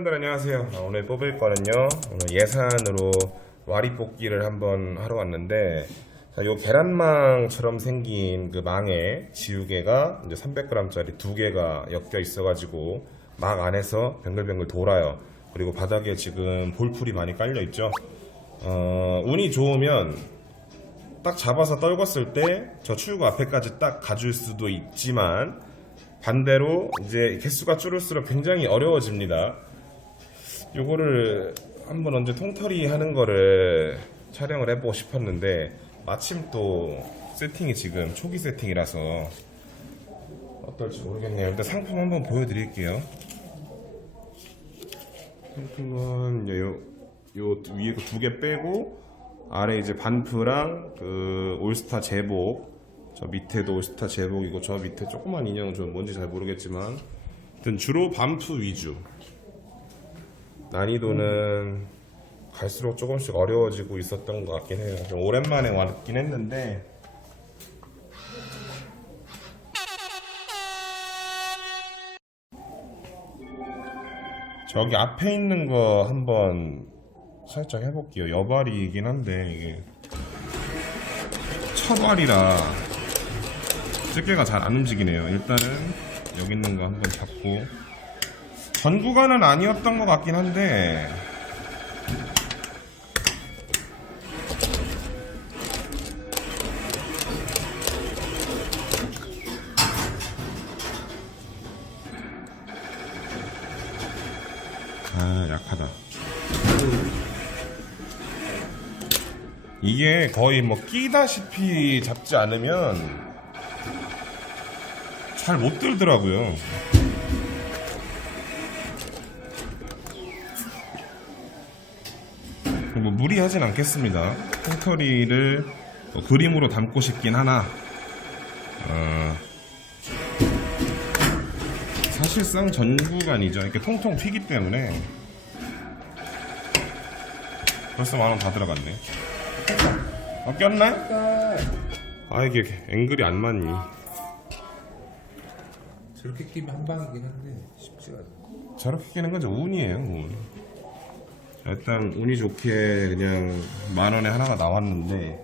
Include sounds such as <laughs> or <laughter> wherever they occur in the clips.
여러분들 안녕하세요. 아, 오늘 뽑을 거는요. 오늘 예산으로 와리 뽑기를 한번 하러 왔는데 자, 요 계란망처럼 생긴 그 망에 지우개가 이제 300g짜리 두 개가 엮여 있어가지고 망 안에서 뱅글뱅글 돌아요. 그리고 바닥에 지금 볼풀이 많이 깔려 있죠. 어, 운이 좋으면 딱 잡아서 떨궜을 때 저 출구 앞에까지 딱 가줄 수도 있지만 반대로 이제 개수가 줄을수록 굉장히 어려워집니다. 요거를 한번 언제 통털이 하는 거를 촬영을 해보고 싶었는데 마침 또 세팅이 지금 초기 세팅이라서 어떨지 모르겠네요. 일단 상품 한번 보여드릴게요. 상품은 요, 요 위에 두 개 빼고 아래 이제 반프랑 그 올스타 제복 저 밑에도 올스타 제복이고 저 밑에 조그만 인형은 좀 뭔지 잘 모르겠지만 주로 반프 위주 난이도는 갈수록 조금씩 어려워지고 있었던 것 같긴 해요. 좀 오랜만에 왔긴 했는데. 저기 앞에 있는 거 한번 살짝 해볼게요. 여발이긴 한데 이게 첫발이라 집게가 잘 안 움직이네요. 일단은 여기 있는 거 한번 잡고 전 구간은 아니었던 것 같긴 한데 아 약하다. 이게 거의 뭐 끼다시피 잡지 않으면 잘 못 들더라고요. 뭐 무리하진 않겠습니다. 통터리를 뭐 그림으로 담고 싶긴 하나, 어, 사실상 전 구간이죠. 이렇게 통통 튀기 때문에 벌써 만 원 다 들어갔네. 어, 꼈나? 아 이게 앵글이 안 맞니? 저렇게 끼면 한 방이긴 한데 쉽지가 않아. 저렇게 끼는 건 이제 운이에요, 운. 일단 운이 좋게 그냥 만 원에 하나가 나왔는데.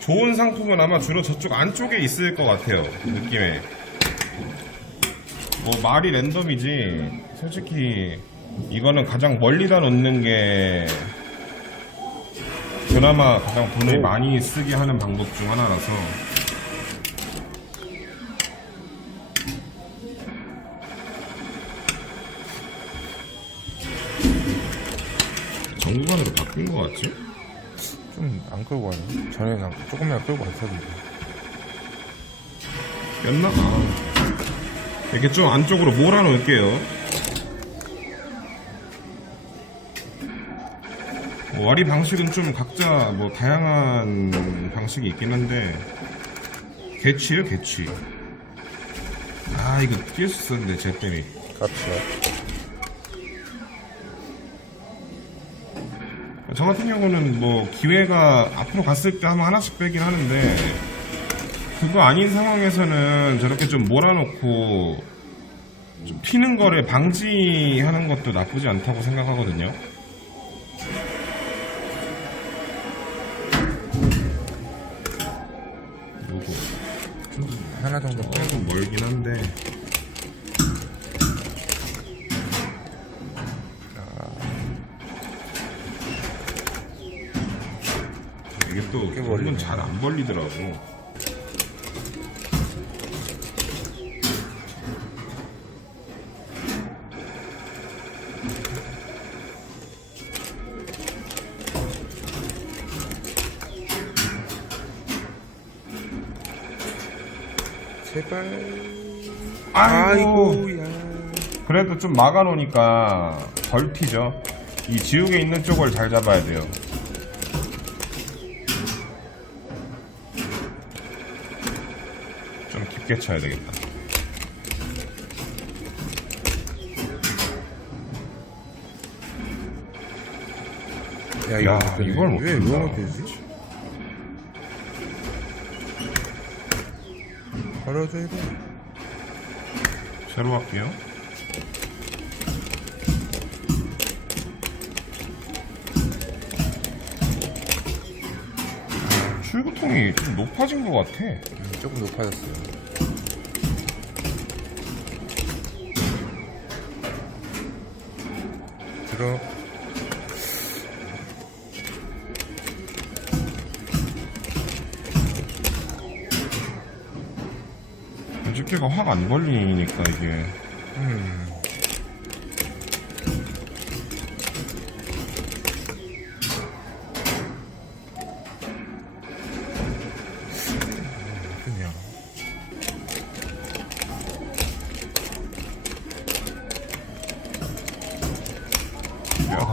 좋은 상품은 아마 주로 저쪽 안쪽에 있을 것 같아요, 느낌에. 뭐 말이 랜덤이지, 솔직히 이거는 가장 멀리다 놓는 게 그나마 가장 돈을 많이 쓰게 하는 방법 중 하나라서 정부관으로 바뀐 것 같지? 좀 안 끌고 와요. 전에는 안- 조금만 끌고 왔었는데. 였나? 아. 이렇게 좀 안쪽으로 몰아놓을게요 뭐 와리 방식은 좀 각자 뭐 다양한 방식이 있긴 한데 개취요 개취 아 이거 뛸수 있었는데 쟤 때문에 값이요. 저 같은 경우는 뭐 기회가 앞으로 갔을 때 하면 하나씩 빼긴 하는데 그거 아닌 상황에서는 저렇게 좀 몰아놓고 좀 튀는 거를 방지하는 것도 나쁘지 않다고 생각하거든요. 요거 하나 정도 빼고. 멀긴 한데 또 멀리네. 잘안 벌리더라고. 제발. 아이고. 아이고야. 그래도 좀 막아놓으니까 덜 튀죠. 이 지우개 있는 쪽을 잘 잡아야 돼요. 좀 깊게 쳐야 되겠다. 야, 야, 이거 이걸 못왜 뜬다. 이걸 못 뜨지? 버려줘야 돼. 새로 할게요. 출구통이 좀 높아진 것 같아. 음, 조금 높아졌어요. 들어. 집게가 확 안 걸리니까 이게 음.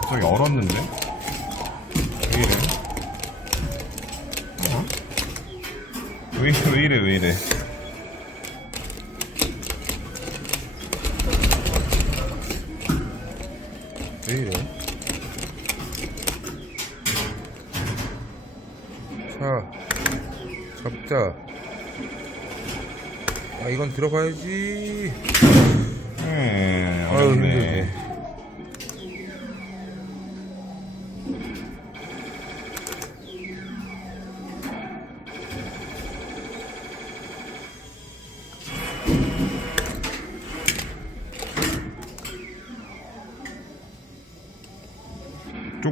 갑자기 얼었는데? 왜 이래? 어? 왜, 왜 이래 왜 이래? 왜 이래? 자, 잡자. 아, 이건 들어가야지.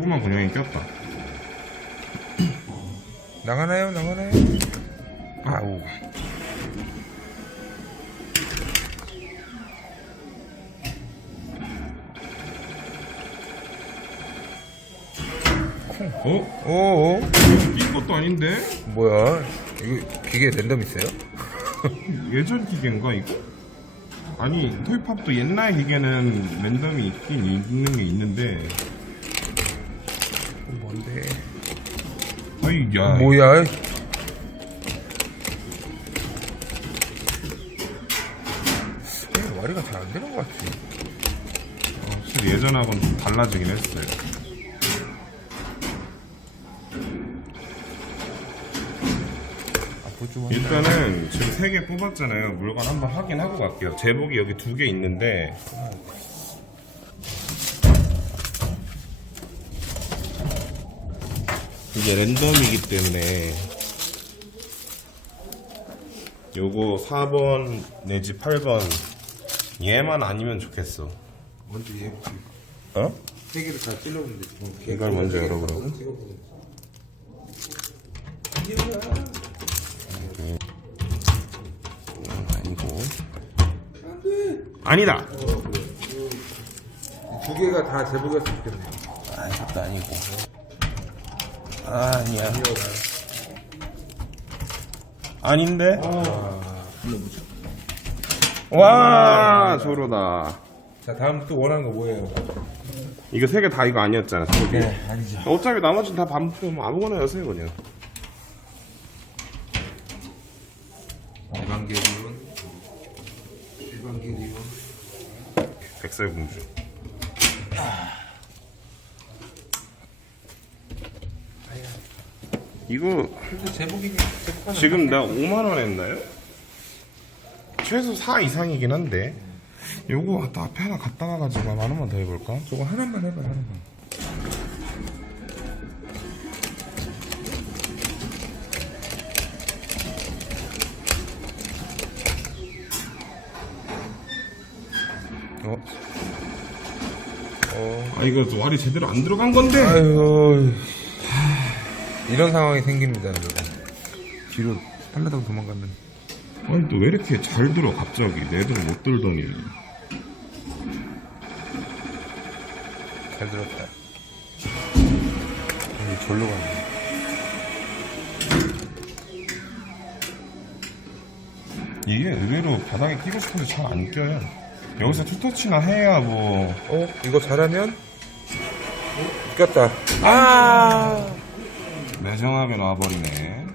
조그만 군형이 꼈다. 나가나요? 나가나요? 아우. 어? 오, 오. 이 것도 아닌데? 뭐야? 이거 기계 랜덤 있어요? <laughs> 예전 기계인가 이거? 아니 토이팝도 옛날 기계는 랜덤이 있긴 있는 게 있는데 뭔데? 아이 야. 뭐야? 와리가 잘 안 되는 것 같지. 어, 확실히 예전하고는 좀 달라지긴 했어요. 앞으로 좀 일단은 지금 세 개 뽑았잖아요. 물건 한번 확인하고 갈게요. 제복이 여기 두 개 있는데 이게 랜덤이기 때문에 요거 4번 내지 8번 얘만 아니면 좋겠어. 먼저 얘 어? 세 개를 다 찔러보는데 지금 이걸 먼저 열어보라고? 아니고. 아니다! 두 개가 다 제복이었기 때문에 아 이것도 아니고 아, 아니야. 아닌데? 와 저러다. 자 다음 또 원하는 거 뭐예요? 이거 세 개 다 이거 아니었잖아 저기 아니죠. 어차피 나머지는 다 반품 아무거나 여세요 그냥. 일반 계리온 일반 계리온. 백설공주 이거 지금 나 5만원 했나요? 최소 4 이상이긴 한데 요거 또 앞에 하나 갖다 놔가지고 만 원만 더 해볼까? 저거 하나만 해봐 하나만 어? 어? 아 이거 와리 제대로 안 들어간 건데 아유 이런 상황이 생깁니다 여러분. 뒤로 팔라당 도망가면. 아니 또 왜 이렇게 잘 들어 갑자기? 내들은 못 들더니. 잘 들었다. 이제 절로 가네. 이게 의외로 바닥에 끼고 싶은데 잘안 껴요. 여기서 투터치나 해야 뭐. 어? 이거 잘하면? 어? 꼈다. 아 매정하게 놔버리네.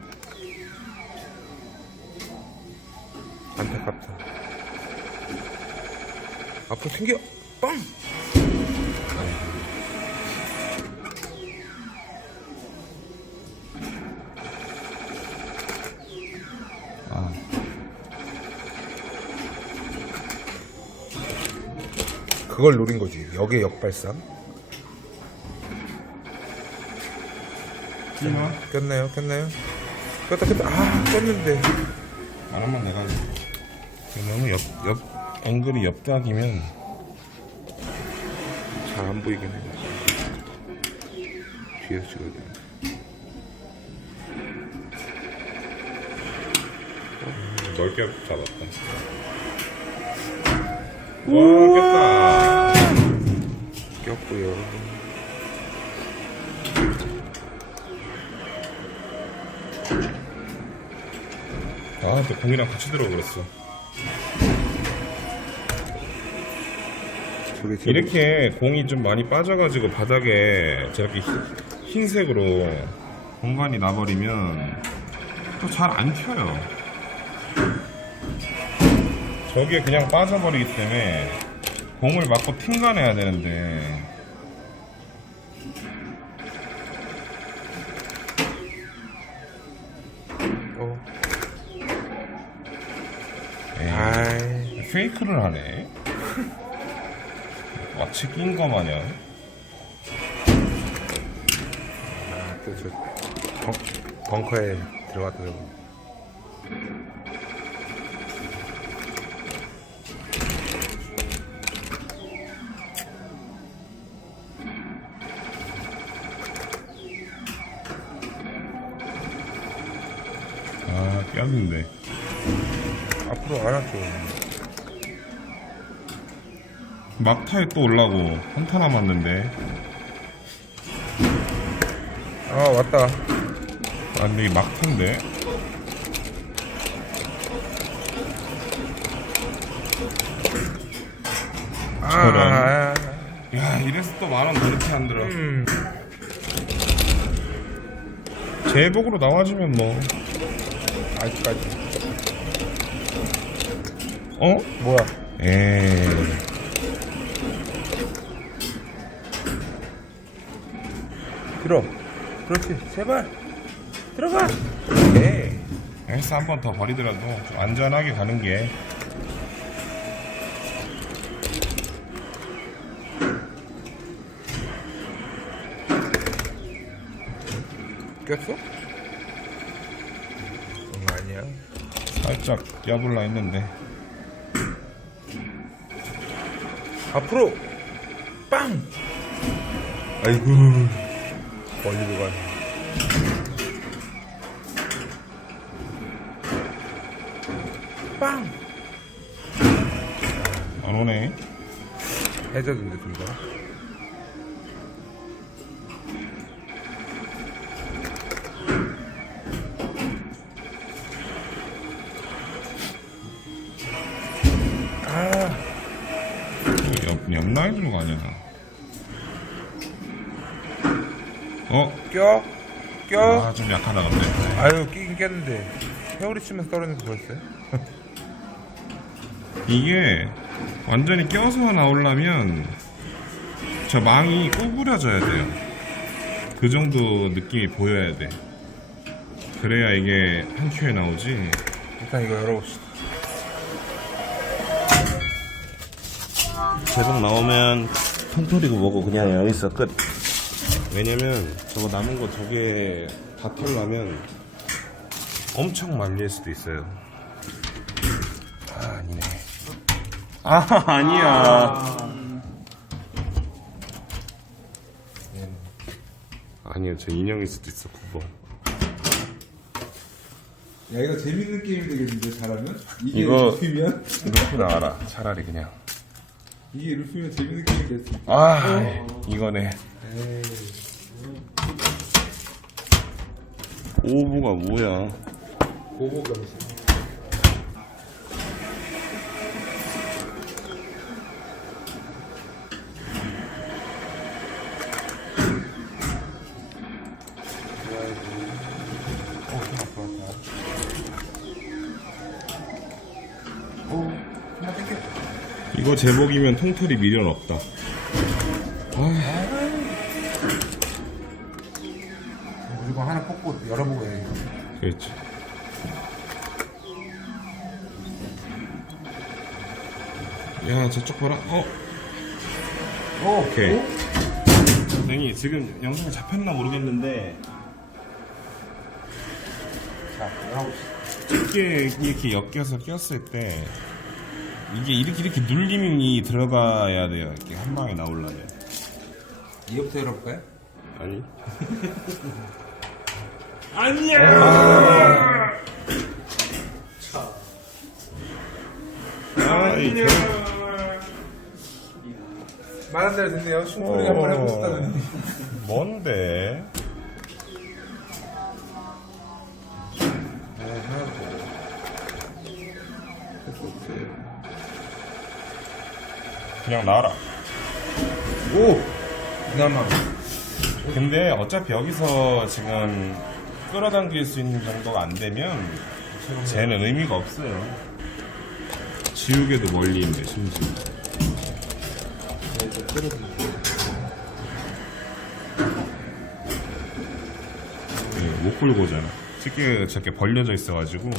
안타깝다. 앞으로 튕겨. 빵! 아. 그걸 노린 거지. 역의 역발상. 끼나? 꼈나요? 꼈나요? 꼈다 꼈다. 아 꼈는데. 하나만 내가 너무 옆, 옆 앵글이 옆각이면 잘 안 보이긴 해. 뒤에서 찍어야 돼. 넓게 잡았다. 와, 깼다. 꼈고요. 아, 또 공이랑 같이 들어버렸어. 저게 지금 이렇게 공이 좀 많이 빠져가지고 바닥에 저렇게 흰- 흰색으로 공간이 나버리면 또 잘 안 튀어요. 저게 그냥 빠져버리기 때문에 공을 맞고 튕겨내야 되는데 아이. 페이크를 하네. 마치 낀 거 마냥. 아, 또 저 벙커에 들어갔더라고. 아, 꼈는데. 앞으로 안 할게. 막타에 또 올라고 한타 남았는데. 아 왔다. 아, 근데 이게 막타인데. 저런. 아, 야, 이래서 또 만원 더 이렇게 안 들어. 음. 제복으로 나와주면 뭐. 아직까지. 어? 뭐야? 에이. 들어. 그렇지. 제발. 들어가. 오케이. 헬스 한 번 더 버리더라도 좀 안전하게 가는 게. 꼈어? 응, 아니야. 살짝 껴볼라 했는데. 앞으로. 빵. 아이고. 멀리 도 가네. 빵. 안 오네. 해저드인데 둘 다. 아, 옆, 옆 라인으로 가냐. 어? 껴, 껴. 아, 좀 약하다, 근데. 아유, 끼긴 꼈는데. 회오리 치면서 떨어져서 그랬어요? <laughs> 이게 완전히 껴서 나오려면 저 망이 구부려져야 돼요. 그 정도 느낌이 보여야 돼. 그래야 이게 한 큐에 나오지. 일단 이거 열어봅시다. 계속 나오면 통털이고 뭐고 그냥 여기서 끝. 왜냐면 저거 남은 거 저게 다 털려면 엄청 말릴 수도 있어요. 아, 아니네. 아, <laughs> 아니야. 아니요, 저 인형일 수도 있어, 9번. 야, 이거 재밌는 게임 되겠는데, 잘하면? 이게 이거- 루피면? 루프 나와라, 차라리 그냥. 이게 루피면 재밌는 게임 됐지. 아, 이거네. 오브가 뭐야? 보고 가보시 이거 제목이면 통털이 미련 없다. 무조건 하나 뽑고 열어보고 해야겠다. 그렇지. 야, 저쪽 봐라. 어. 오케이. 선생님 지금 영상이 잡혔나 모르겠는데 자, 하고 이게 이렇게 엮여서 꼈을 때 이게 이렇게 이렇게 눌림이 들어가야 돼요. 이렇게 한 방에 나오려면. 이거부터 열어볼까요? 아니. 아니야. 아, 이 개- 말한 대로 됐네요. 충분히 한번 해보고 싶다더니. 뭔데? 그냥 놔라. 오! 그나마. 근데 어차피 여기서 지금 끌어당길 수 있는 정도가 안 되면 쟤는 의미가 없어요. 지우개도 멀리 있는데 심지어. 네, 못 끌고 오잖아. 집게가 저렇게 벌려져 있어가지고.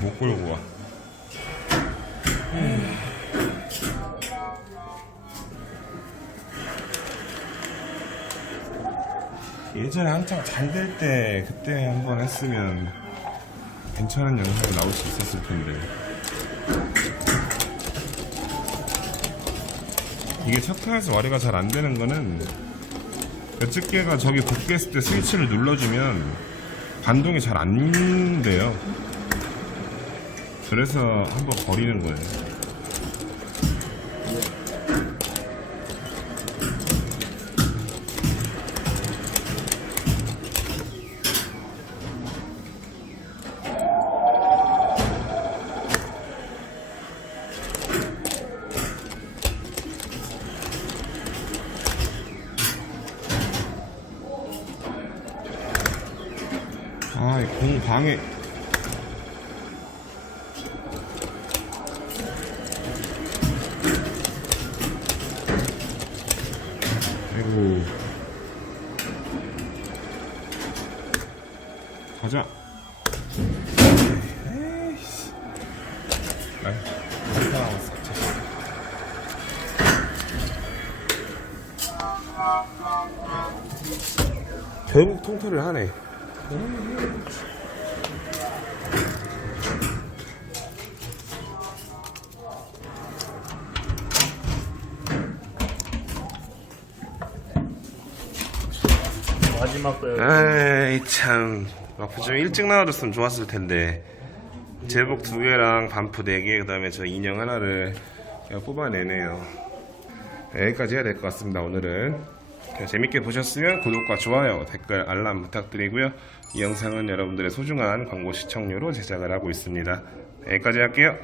못 끌고 와. 예전에 한창 잘 될 때 그때 한번 했으면 괜찮은 영상이 나올 수 있었을 텐데 이게 첫 타에서 와리가 잘 안 되는 거는 집게가 저기 복귀했을 때 스위치를 눌러주면 반동이 잘 안 돼요. 그래서 한번 버리는 거예요. 가자. 에이씨. 결국 통틀을 하네. 마지막 거 아이 참 앞으로 좀 일찍 나와줬으면 좋았을 텐데. 제복 두 개랑 반프 네 개 그다음에 저 인형 하나를 뽑아내네요. 여기까지 해야 될 것 같습니다 오늘은. 재밌게 보셨으면 구독과 좋아요 댓글 알람 부탁드리고요. 이 영상은 여러분들의 소중한 광고 시청료로 제작을 하고 있습니다. 여기까지 할게요